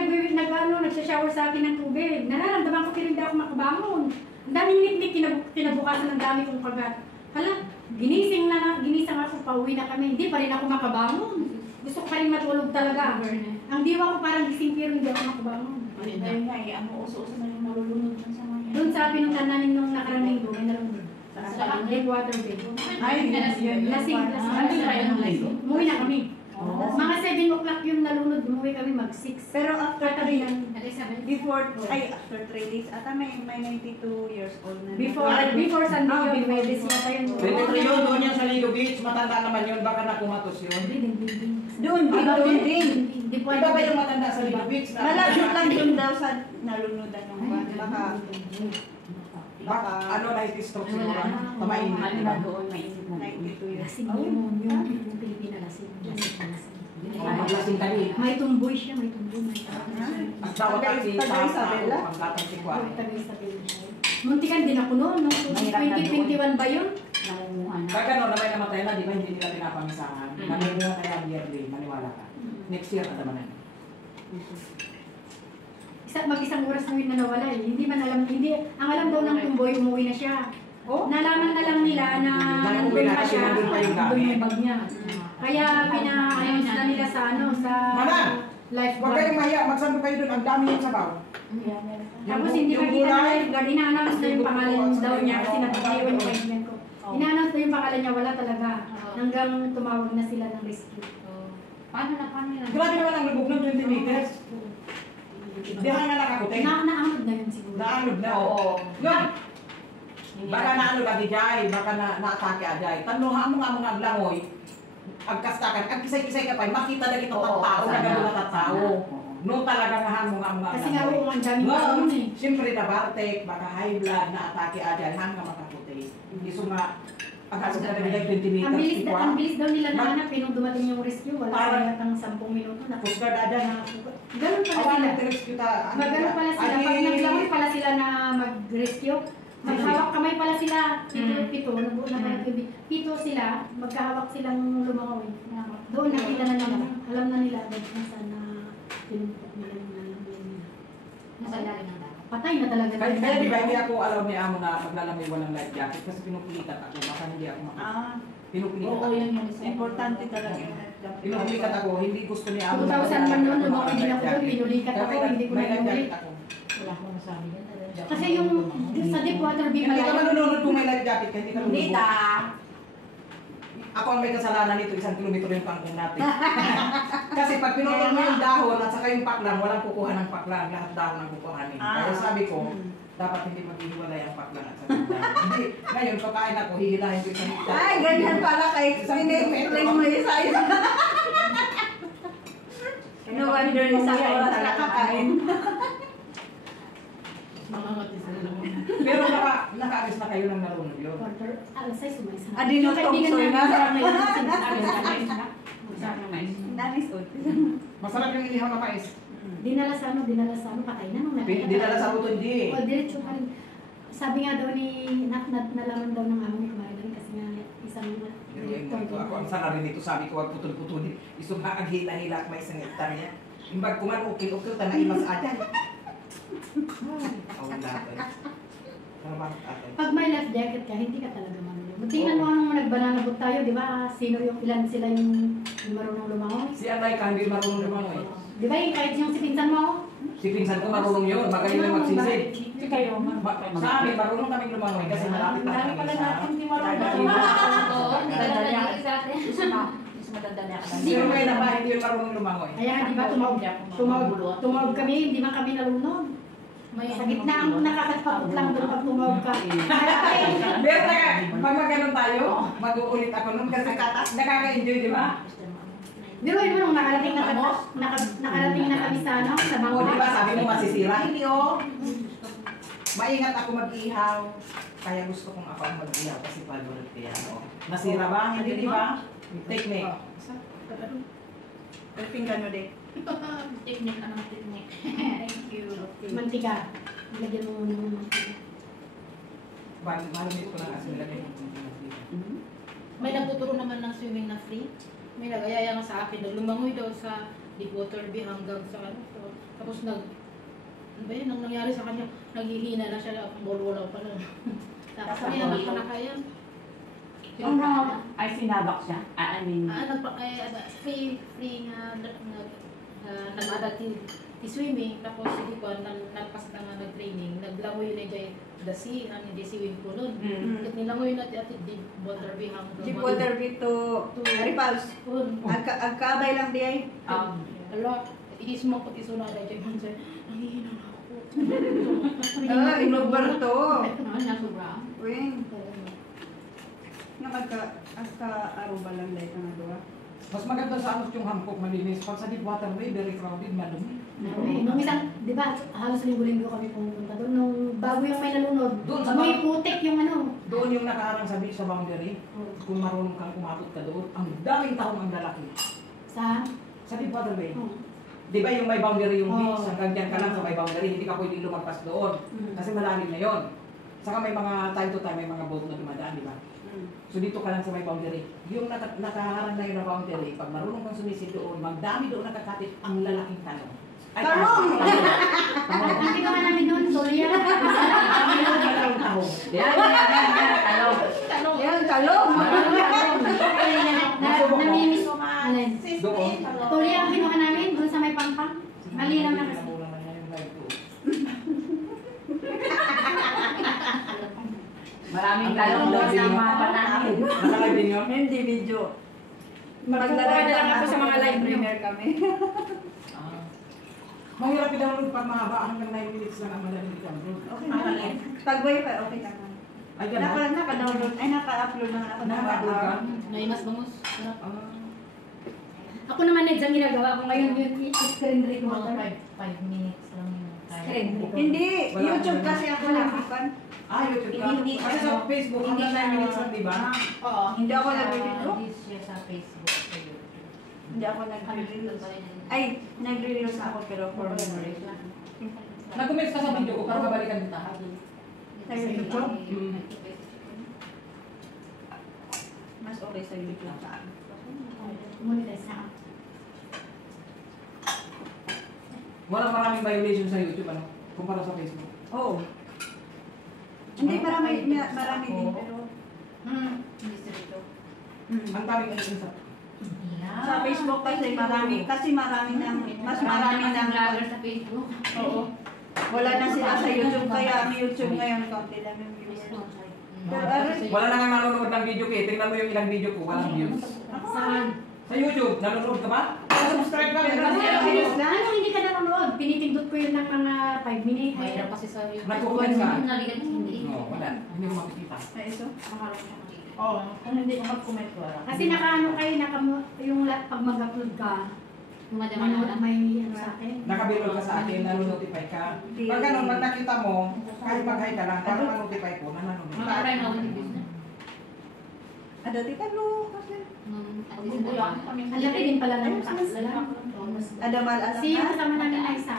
nagsha-shower sa akin ng tubig. Nararamdaman ko hindi ako makabangon. Ang daming niknik, kinabukasan ng dami kong kagat. Hala, ginising ako, pauwi na kami. Hindi pa rin ako makabangon. Gusto ko pa rin matulog talaga. Ang diwa ko parang gising pero hindi ako makabangon. Ayun nga eh, ang uso-uso na yung nalulunod dun sa mga. Doon sa pinuntanan nung nakarang linggo, may nalungod. Sa Blackwater Bay. Ay, Lasing. Ano ba yun ang lasing? Umuwi na kami. Mga 7 o'clock yung nalunod, umuwi kami mag-6. Pero after Katabi 3, lang. after 3 days, ata may 92 years old na. Before San Miguel, may disma pa yun. 23 yun, doon yan sa Lido Beach. Matanda naman yun, baka nakumatos yun. Doon din. Hindi po Iba ba yung matanda sa Lido Beach? Malapit lang doon daw sa nalunudan ng baka. Baka ano na stroke siguro. Tamain. Ano ba doon, mainit na. 92 years. Lasing yung Pilipina lasing. Maglasing kami. May tumboy siya, may tumboy. Ang tawag kasi Taga Isabela? ang datang si Kwari. Muntikan din ako noon, no? Mahirap na 2021 ba yun? Nangunguha na. Kaya gano'n, naman namatay na, di ba hindi nila pinapamisahan? Maniwala kaya yearly, maniwala ka. Next year, ano naman yan? Mag-isang oras na yun na nawala eh. Hindi man alam, ang alam daw ng tumboy, umuwi na siya. Nalaman na lang nila na Nandun pa siya, nandun pa yung gamit. nandun yung bag niya. Kaya pina-announce na nila sa Manang! Huwag lifeguard. kayong mahiya, magsando kayo doon, ang dami yung sabaw. Tapos hindi Yung makita ng gulay. lifeguard, ina-announce na yung pangalan daw niya kasi nagpapaiwan yung kaibigan ko. Ina-announce na yung pangalan niya, wala talaga. Hanggang tumawag na sila ng rescue. Paano na? Grabe naman ang lubog ng 20 meters. Di ka nga nakakutin. Naanod na yun siguro. Naanod na. Oo. Yun. Baka naano lagi jay, baka na-atake ajay. Tanong mo nga mga langoy. Agkastakan, agkisay-kisay ka pa, makita na kita tao, nagano na tao. No talaga nga mo nga mga Kasi nga oo, ang daming Well, taon eh. siyempre na bartek, baka high blood, na-atake ajay, hanga makaputi. Iso nga, agkasok na nagigay 20 meters. Ang bilis daw nila nahanap eh, nung dumating yung rescue, wala Parang- pa yatang 10 minuto na. Pusgard ajay na. Ganun pala Awan sila. nag-rescue ta. Magano pala sila, pag naglangoy pala sila na mag-rescue, maghawak kamay pala sila, pito, pito sila, magkahawak silang lumangoy. Doon nakita na nila, alam na nila agad kung saan na pinuntok nila yung nalangoy nila. Nasa ilalim ng dagat. Patay na talaga. Kaya di ba hindi ako alam ni Amo na maglalamay walang life jacket kasi pinupulikat ako, baka hindi ako pinupulikat Oo, ako. yun yung Importante talaga yung Pinupulikat ako, hindi gusto ni Amo 2000 man noon, lumangoy din ako doon, pinulikat ako, hindi ko na May life inulit. jacket ako. Wala akong masabi yan. Kasi yung sa Deepwater Bay Hindi ka pala, manunod kung may life jacket ka, hindi ka Hindi manunod. Ako ang may kasalanan nito, 1 kilometro yung kangkong natin. Kasi pag pinutol mo yung dahon at saka yung paklang, walang kukuha ng paklang, lahat dahon ang kukuhanin. Kaya sabi ko, dapat hindi maghihiwalay ang paklang at saka yung dahon. Hindi, ngayon kakain ako, hihilahin ko isang hektar. Ay, ganyan pala kay Sinipitling mo isa-isa. No wonder isang oras nakakain. Pero nakaalis na kayo ng narunod yun. alas 6 umalis na. Dinutong soy na. Nanis ud. Masarap yung inihaw na pais. Dinala sa ano, patay na nung nakita. Dinala sa buto, hindi. O, diretso pa rin. Sabi nga daw nalaman daw ng amo ni Kumarin kasi nga isang Ako ang sarari nito, sabi ko, wag putol-putulin. Iso nga ang hila-hila at may isang hektar niya. Imbag kuman, ukil-ukil, tanay mas ajan. Oh, dapat. Bakit ate? Pag may life jacket ka, hindi ka talaga marunong. Tingnan mo anong nagbanana boat tayo, di ba? Sino yung ilan sila yung marunong lumangoy? Si Anay ka, hindi marunong lumangoy. Di ba yung kahit yung si pinsan mo? Si pinsan ko marunong yun, magaling na magsisid. Hindi kayo, Sa amin, marunong kaming lumangoy kasi malapit na Marami kami pala sa... natin hindi marunong. Mas maganda niya ka. Sino kayo na ba hindi yung marunong lumangoy? Kaya di ba tumawag kami, hindi man kami nalunod. May sa gitna ang nakakapagod lang doon pag tumawag ka. Pero pag mag-ganon tayo, mag-uulit ako nun kasi nakaka-enjoy, di ba? Pero yun nung nakarating na kami sa ano, sa O, di ba bangka. sabi mo masisira? Hindi, oh. Maingat ako mag-ihaw. Kaya gusto kong ako ang mag-ihaw kasi favorite ko yan, oh. Nasira ba? Hindi, di ba? Technique. Pinggan mo din. Technique, anong technique? Thank you. Mantika. Lagyan mo muna ng mantika. Malamit ko lang kasi nilagay ko. May nagtuturo naman ng swimming na free. May nagayaya nga sa akin, lumangoy daw sa Deepwater Bay hanggang sa ano. Tapos ano ba yun, ang nangyari sa kanya, naghihina na siya, wala pa lang. Tapos kami naman pa na kaya. Yung ay sinabak siya. I mean, Free nga, nag-ada ti swimming, tapos hindi ko, nagpas na nga nag-training, naglangoy na dyan the sea, hindi swimming pool nun. At nilangoy na ti Deepwater Bay hanggang. Deepwater Bay to Ripals. Agkabay lang di ay. Ala, iismo ko isuna na dyan yun sir. Nangihina na ako. Inobar to. Nasobra. Wing. Agka-aruba lang dahil ka nga doon. Mas maganda sa anos yung Hancock malinis. Pag sa Deepwater Bay, very crowded, madumi. Nung isang, di ba, halos linggo-linggo kami pumunta doon. Nung bago yung may nalunod, Doon sa may putik yung ano. Doon yung nakaharang sa beach sa boundary. Kung marunong kang kumapot ka doon, ang daming taong ang lalaki. Sa? Sa Deepwater Bay. Oh. Di ba yung may boundary yung Oo. beach, hanggang dyan ka lang sa may boundary, hindi ka pwedeng lumagpas doon. Kasi malalim na yon. Saka may mga time to time, may mga boat na dumadaan, di ba? So dito ka lang sa may boundary. Yung nakaharang na yun na boundary, pag marunong kang sumisid doon, magdami doon nakakatid ang lalaking talong. Talong! Ang ginawa namin doon, Solia. Talong tahong. yan, talong. Yan, talong. Namimiss ko ka. Alin? Doon. Tuloy ang kinuha namin doon sa may pampang. Mali lang na kasi. Mura na yung live ko. Maraming talong doon sa mga panahin. Nakalive din yun? Hindi video. Maglalagay na lang ako sa mga live premiere kami. Mahirap i-download pag mahaba hanggang 9 minutes lang ang madali i-download. Okay na. Pag wifi, okay na. Ay, gano'n? Naka-download, ay naka-upload naman ako ng Naka-upload ka? Naimas bangus. Ako naman exam ginagawa ko ngayon yung screen recorder. 5 minutes lang yung Screen recorder. Hindi, Wala YouTube ka kasi ako nag-record. YouTube ka? Hindi, Kasi sa Facebook, hanggang 9 minutes lang, di ba? Oo. Hindi ako nag-video. This siya sa Facebook. Sa YouTube. Hindi ako nag-reels. Ay, nag-reels ako pero for memory. Nag-comments ka sa video ko para mabalikan kita. Sa YouTube? Mm. Mas okay sa YouTube sa akin. Monetize na. Walang maraming violation sa YouTube, ano? Kumpara sa Facebook. Oo. Hindi, marami din pero... Hindi sa dito. Ang daming ano sa... Sa Facebook kasi marami nang, mas marami nang vlogger sa Facebook. Oo. Wala na sila sa YouTube, kaya ang YouTube ngayon, kaunti lang yung views. Wala na nga nanonood ng video ko eh. Tingnan mo yung ilang video ko, walang views. Saan? Sa YouTube, nanonood ka ba? Subscribe ka! Ano hindi ka nanonood? Pinipindot ko yun ng mga 5 minutes. Mahirap kasi sa YouTube. Nag-comment ka? Naligan hindi. No, wala. Hindi mo makikita. Na ito? Oo. Kung hindi ko mag-comment wala. Kasi nakaano kayo, yung pag mag-upload ka, manood may ano sa akin. Nakabilog ka sa akin, nanonotify ka. Pag ganun, pag nakita mo, kahit mag-hi ka lang, para ma-notify ko na nanonotify. Makaray na ako ng business. Ada di talo kasi. Ang laki din pala ng tax nila. Ada mal Si yung kasama namin na isa.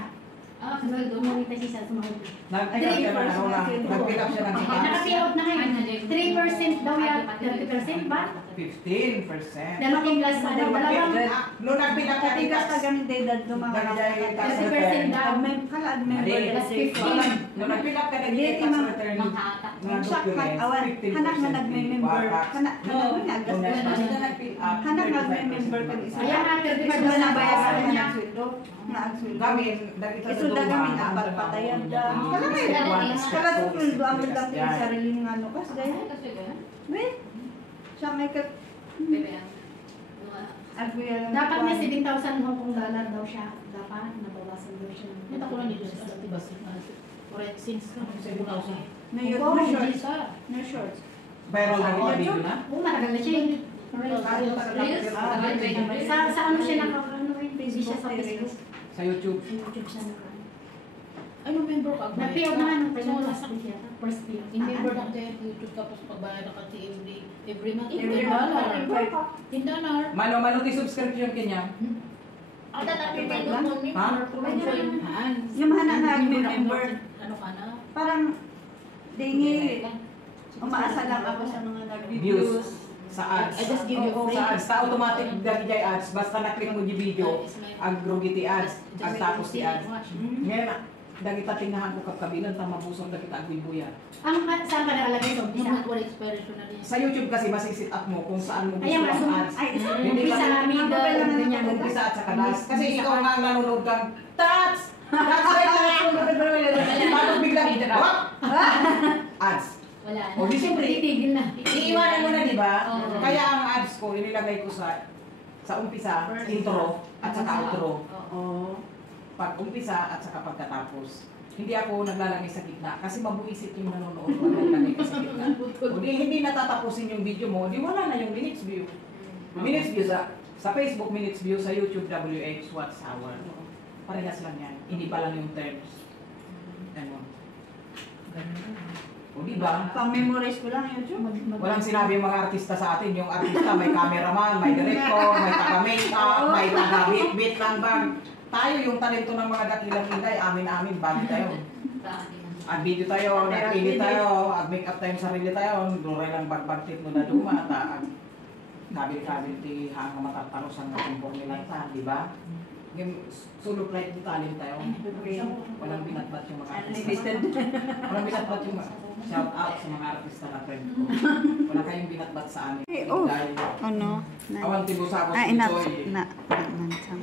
Monetize siya, sumahod na. Nag-fill up siya ng Naka-pay out na ngayon. 3% daw yan, 30% ba? 15%. Dalaking plus ano, dalawang Nung nagpinak ka Katigas ka ganun day dad dumawa. 30% daw. Kalag member Mali. Plus kasi. 15. Nung nagpinak ka Hindi, tax imam- return, Makahatak. mga Siya, documents, awan, 15% hanak na nagme-member. tax. Hanak na nagme-member. Nung nag-fill up, Hanak 35% nagme-member ka isa. Kaya nga, 30% Pag wala bayad sa kanya. kanya sweldo. Na ang sweldo. Gamin, dahil ito Isulda gamin ang pagpatayan dyan. Kala sa sweldo ang lang yung sariling ano kas gaya. Wait. Siya may ka... Dapat may 7,000 Hong Kong dollar daw siya. Dapat nabawasan daw siya. Ito ko lang dito sa diba? Correct, since No shorts. No shorts. Viral na yung video na? Oo, matagal na siya. Sa ano siya nakakaano rin, busy siya sa Facebook. Sa YouTube. Sa YouTube siya nakakaano. Ay, member ka. Na-payout naman ng first pay. In-member na kayo YouTube tapos pagbayad na ka every month. Every month. $10. Mano ti subscription kanya? Ada tapi Ha? Yung hanak na nagme-member. Ano ka na? Parang dingi. Umaasa lang ako sa mga nag-views. Views sa ads. I just give you Oo, free. sa ads. Sa automatic dagijay ads. Basta na-click mo yung video, ag rugiti ads, ag tapos ti ads. Ngayon, dagita tingnahan ko kapkabilan, tamabusong dagita ag buya. Ang saan ka nakalagay sa umpisa? Wala expiration na rin. Sa YouTube kasi masisit up mo kung saan mo gusto Ayan, ang masum- ads. Ay, Hindi umpisa, ba- middle, ganyan. Umpisa at saka last. Kasi ikaw nga ang nanonood kang tats! That's right! Tapos biglang, wap! Ads. Wala na. O di siyempre, Titigil na. iiwanan mo na, di ba? Oo. Kaya ang ads ko, inilagay ko sa umpisa, intro, at saka outro. Oo. Pag umpisa at saka pagkatapos. Hindi ako naglalagay sa gitna kasi mabuisit yung nanonood pag naglalagay ka sa gitna. O di hindi natatapusin yung video mo, di wala na yung minutes view. Minutes view sa Facebook, minutes view sa YouTube, WH, Watch Hour. Parehas lang yan. Hindi pa lang yung terms. Ano? O di ba? Pang-memorize ko lang YouTube. Walang sinabi yung mga artista sa atin. Yung artista may cameraman, may director, may taga-makeup, may taga-bit-bit lang bang. Tayo yung talento ng mga dakilang inday, amin-amin, bagi tayo. Ag-video tayo, nag-edit tayo, ag-makeup tayo sarili tayo, duray lang bagbagtit mo na luma, at kabil-kabil ti hanga matatalos ang natumpong nila ta, di ba? Yung solo flight ng talent tayo. Walang binatbat yung mga artista. Unlimited. Walang binatbat yung shout out sa mga artista na friend ko. Wala kayong binatbat sa amin. Oh. Dahil Ano? awan tibusabos Ah, ina. ito'y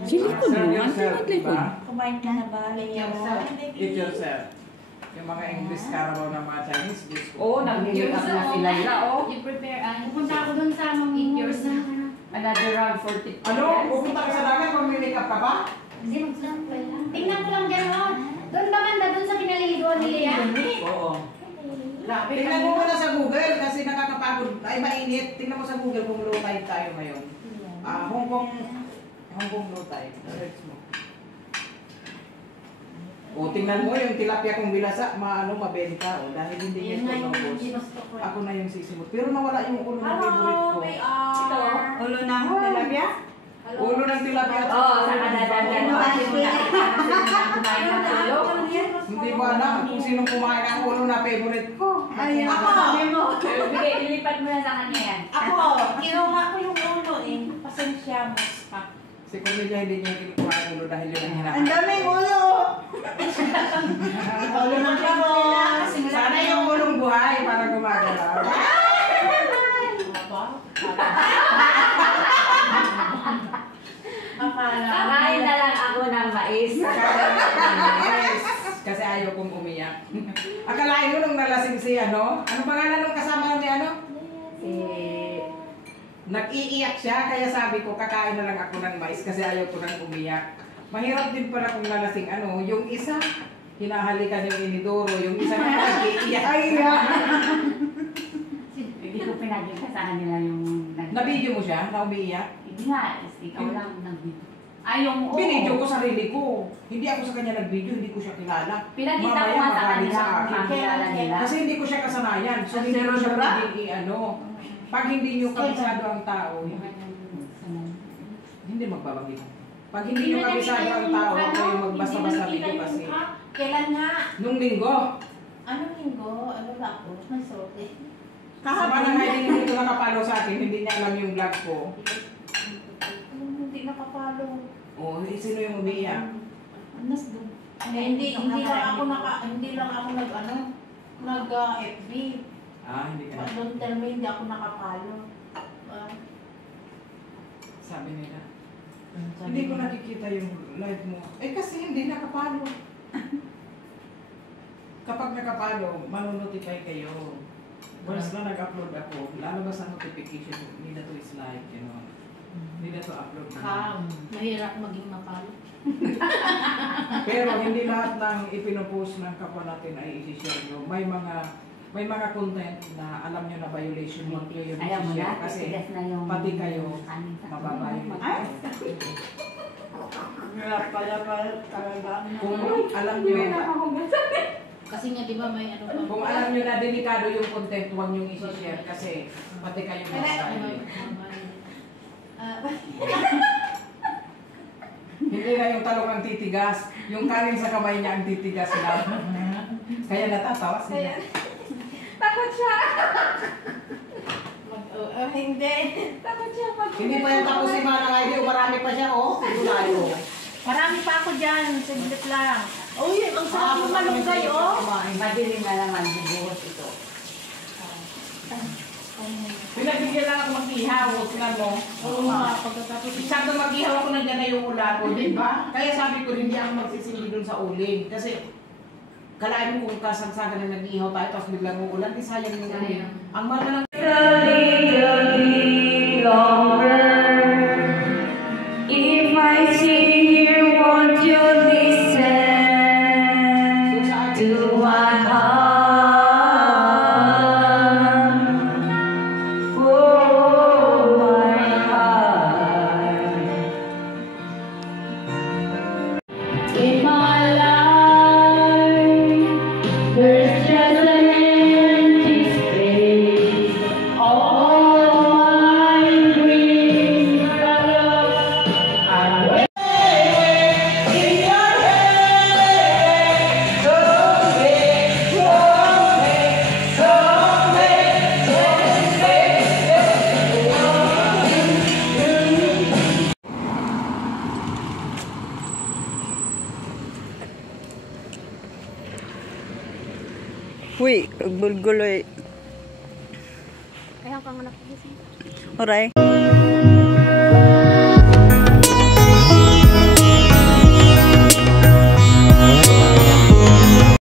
Silikon serve mo. yourself, di ba? Kumain ka na ba? Eat yourself. Yung mga English Carabao ng mga Chinese dish ko. Oo, nag-make up na sila nila, oh. You prepare Pupunta ako dun sa mga Eat malls yourself. na Another round for TikTok. Ano? Pupunta ka sa dagat kung may makeup ka ba? Hindi magsampay lang. Tingnan ko lang gano'n. Doon ba banda doon sa pinaliligoan ni Lea? Oo. Tingnan mo muna sa Google kasi nakakapagod. Ay, mainit. Tingnan mo sa Google kung low tide tayo ngayon. Hong Kong low tide. Search mo. O, tingnan mo yung tilapia kong bilasa, mabenta. O, dahil hindi Yan ito nga yung naubos. ginostok ko. Ako na yung sisimot. Pero nawala yung ulo ng favorite ko. Ito. Ulo na tilapia? Ulo ng tilapia. Oo, sa kadadagan. Ano, Kumain ng tulo. Hindi ko alam kung sinong kumain ang ulo na favorite ko. Ayan. Ako. Sabi mo. Bigay, ilipat mo na sa kanya yan. Ako, kinuha ko yung ulo eh. Pasensya mo. Si Cornelia hindi niya kinukuha ang ulo dahil yun ang Ang hinahanap. daming ulo. Ulo ng kamot. Sana yung ulong buhay para gumagalaw. Kakain na lang ako ng mais. Yes. Kasi ayaw kong umiyak. Akalain mo nung nalasing si ano? Ano pangalan nung kasama ni ano? Nag-iiyak siya, kaya sabi ko, kakain na lang ako ng mais kasi ayaw ko nang umiyak. Mahirap din pala kung nalasing ano, yung isa, hinahalikan yung inidoro, yung isa na nag-iiyak. Hindi ko pinagkita sa kanila yung... Na-video mo siya, na umiiyak? Hindi nga, ikaw lang nag-video. Ay, yung... oo. Binidyo ko sarili ko. Hindi ako sa kanya nag-video, hindi ko siya kilala. Pinakita ko Mamaya nga sa magaling kanila sa kung akin. kakilala nila. Kasi hindi ko siya kasanayan. So hindi ko siya pwedeng i-ano. Pag hindi nyo kabisado ang tao, hindi magbabanggit. Pag hindi nyo kabisado ang tao, kayo magbasta-basta video kasi. Kailan nga? Nung linggo, Anong linggo? Ano ba ako? Masort eh. Kahapon na nga hindi dito nakapalo sa akin, hindi niya alam yung vlog ko. Hindi nakapalo. Oh, sino yung umiiyak? Hindi lang ako nag FB. Hindi ka na. Don't tell me hindi ako nakapalo. Sabi nila. Hindi ko nakikita yung live mo. Kasi hindi nakapalo. Kapag nakapalo, manonotify kayo. Once na nag-upload ako, lalabas ang notification, hindi na to is live, gano'n. Hindi na to upload. Mahirap maging mapalo. Pero hindi lahat ng ipinopost ng kapwa natin ay i-share nyo. May mga content na alam nyo na violation mo yung Ayaw mo i-share. na, Kasi tigas na yung pati kayo kanin sa mababayolate. Hirap pala talaga. Kung alam nyo, Kasi nga, di ba, may ano pa. kung alam nyo na delikado yung content, huwag nyo i-share kasi pati kayo mababayolate. Hindi na yung talong ang titigas, yung kanin sa kamay niya ang titigas lang. Kaya natatawa siya. Takot siya. Hindi. Takot siya pag... Hindi pa yung tapos si Manang Heidi, marami pa siya, oh. Sigurado. Marami pa ako dyan. Saglit lang. Uy, ang sarap ng malunggay, oh. Madilim na naman, bubuhos ito. Pinagbigyan lang ako mag-ihaw, tingnan mo. Oo nga, pagkatapos Sakto mag-ihaw ako nandiyan na yung ula ko, di ba? Kaya sabi ko, hindi ako magsisindi dun sa uling. Kasi, kalahin mo kung kasagsagan na nag-ihaw tayo, tapos biglang uulan, di sayang yung uling. Ang mahal na lang. If I see you, won't you listen to my heart? Oh, my heart. In my life, there's just an empty space. All my dreams are lost. I'm in your head. Uy, bulguloy. Ayaw kang anak ko. Alright.